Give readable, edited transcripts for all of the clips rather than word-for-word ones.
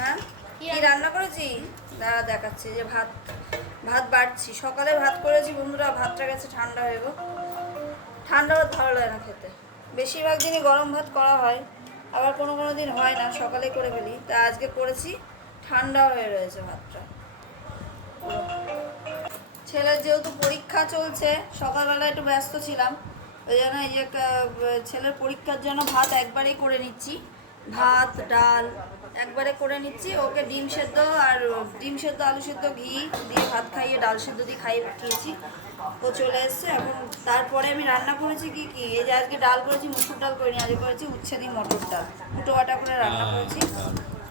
হ্যাঁ কি রান্না করেছি দাঁড়া দেখাচ্ছি যে ভাত ভাত বাড়ছি সকালে ভাত করেছি বন্ধুরা ভাতটা গেছে ঠান্ডা হয়ে গো ঠান্ডা ভাত ভালো লাগে না খেতে বেশিরভাগ দিনই গরম ভাত করা হয় আবার কোনো কোনো দিন হয় না সকালে করে ফেলি তা আজকে করেছি ঠান্ডা হয়ে রয়েছে ভাতটা ছেলের যেহেতু পরীক্ষা চলছে সকালবেলা একটু ব্যস্ত ছিলাম ওই জন্য এই যে ছেলের পরীক্ষার জন্য ভাত একবারেই করে নিচ্ছি ভাত ডাল একবারে করে নিচ্ছি ওকে ডিম সেদ্ধ আর ডিম সেদ্ধ আলু সেদ্ধ ঘি দিয়ে ভাত খাইয়ে ডাল সেদ্ধ দিয়ে খাইয়ে পাঠিয়েছি ও চলে এসছে এখন তারপরে আমি রান্না করেছি কি কি এই যে আজকে ডাল করেছি মুসুর ডাল করিনি আজকে করেছি উচ্ছে দিয়ে মটর ডাল ফুটো বাটা করে রান্না করেছি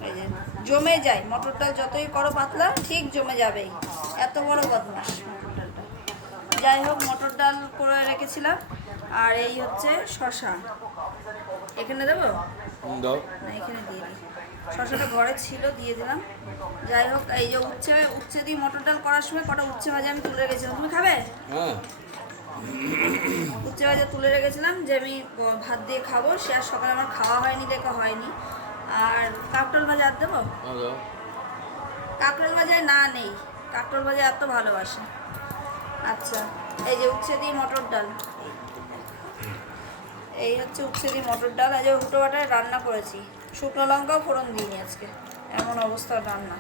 এই যে জমে যায় মটর ডাল যতই করো পাতলা ঠিক জমে যাবেই এত বড় বদমাস মটর ডালটা যাই হোক মটর ডাল করে রেখেছিলাম আর এই হচ্ছে শশা এখানে দেবো না এখানে দিয়ে দিই শশাটা ঘরে ছিল দিয়ে দিলাম যাই হোক এই যে উচ্ছে দিয়ে মটর ডাল করার সময় কটা উচ্ছে ভাজা আমি তুলে রেখেছিলাম তুমি খাবে উচ্ছে ভাজা তুলে রেখেছিলাম যে আমি ভাত দিয়ে খাবো সে আর সকালে আমার খাওয়া হয়নি দেখা হয়নি আর কাঁকরোল ভাজা আর দেবো কাঁকরোল ভাজায় না নেই কাঁকরোল ভাজা এত ভালোবাসে আচ্ছা এই যে উচ্ছে দিয়ে মটর ডাল এই হচ্ছে উচ্ছে দিয়ে মটর ডাল আজ উল্টো বাটায় রান্না করেছি শুকনো লঙ্কাও ফোড়ন দিইনি আজকে এমন অবস্থা রান্না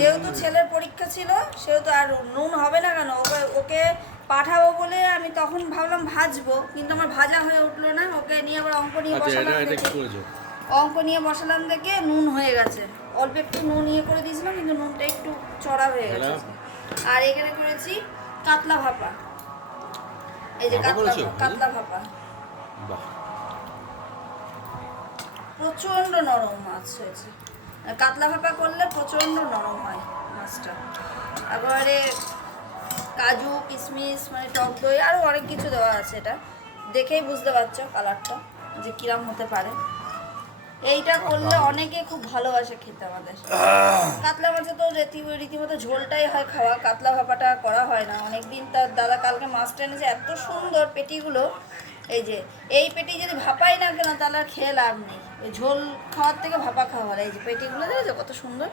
যেহেতু ছেলের পরীক্ষা ছিল সেহেতু আর নুন হবে না কেন ওকে পাঠাবো বলে আমি তখন ভাবলাম ভাজবো কিন্তু আমার ভাজা হয়ে উঠলো না ওকে নিয়ে আবার অঙ্ক নিয়ে বসালাম দেখে নুন হয়ে গেছে অল্প একটু নুন ইয়ে করে দিয়েছিলাম কিন্তু নুনটা একটু চড়া হয়ে গেছে আর এখানে করেছি কাতলা ভাপা এই যে কাতলা ভাপা প্রচন্ড নরম মাছ হয়েছে কাতলা ভাপা করলে প্রচন্ড নরম হয় মাছটা তারপরে কাজু কিশমিশ মানে টক দই আরও অনেক কিছু দেওয়া আছে এটা দেখেই বুঝতে পারছো কালারটা যে কিরম হতে পারে এইটা করলে অনেকে খুব ভালোবাসে খেতে আমাদের কাতলা মাছে তো রীতিমতো ঝোলটাই হয় খাওয়া কাতলা ভাপাটা করা হয় না অনেকদিন তার দাদা কালকে মাছটা এনেছে এত সুন্দর পেটিগুলো এই যে এই পেটি যদি ভাপাই না কেন তাহলে আর খেয়ে লাভ নেই ওই ঝোল খাওয়ার থেকে ভাপা খাওয়া ভালো এই যে পেটিগুলো দেখেছো কত সুন্দর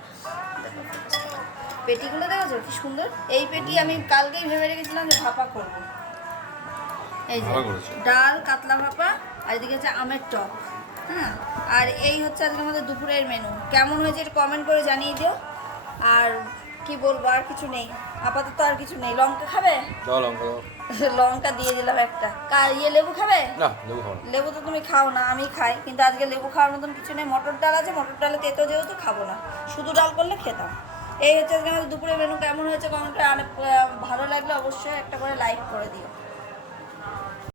পেটিগুলো দেখেছো কি সুন্দর এই পেটি আমি কালকেই ভেবে রেখেছিলাম যে ভাপা করবো এই যে ডাল কাতলা ভাপা আর এদিকে হচ্ছে আমের টক হ্যাঁ আর এই হচ্ছে আজকে আমাদের দুপুরের মেনু কেমন হয়েছে এটা কমেন্ট করে জানিয়ে দিও আর কি বলবো আর কিছু নেই আপাতত আর কিছু নেই লঙ্কা খাবে লঙ্কা দিয়ে দিলাম একটা লেবু খাবে লেবু তো তুমি খাও না আমি খাই কিন্তু আজকে লেবু খাওয়ার মতন কিছু নেই মটর ডাল আছে মটর ডালে তেতো যেহেতু খাবো না শুধু ডাল করলে খেতাম এই হচ্ছে আজকে আমাদের দুপুরের মেনু কেমন হয়েছে কমেন্ট করে ভালো লাগলে অবশ্যই একটা করে লাইক করে দিও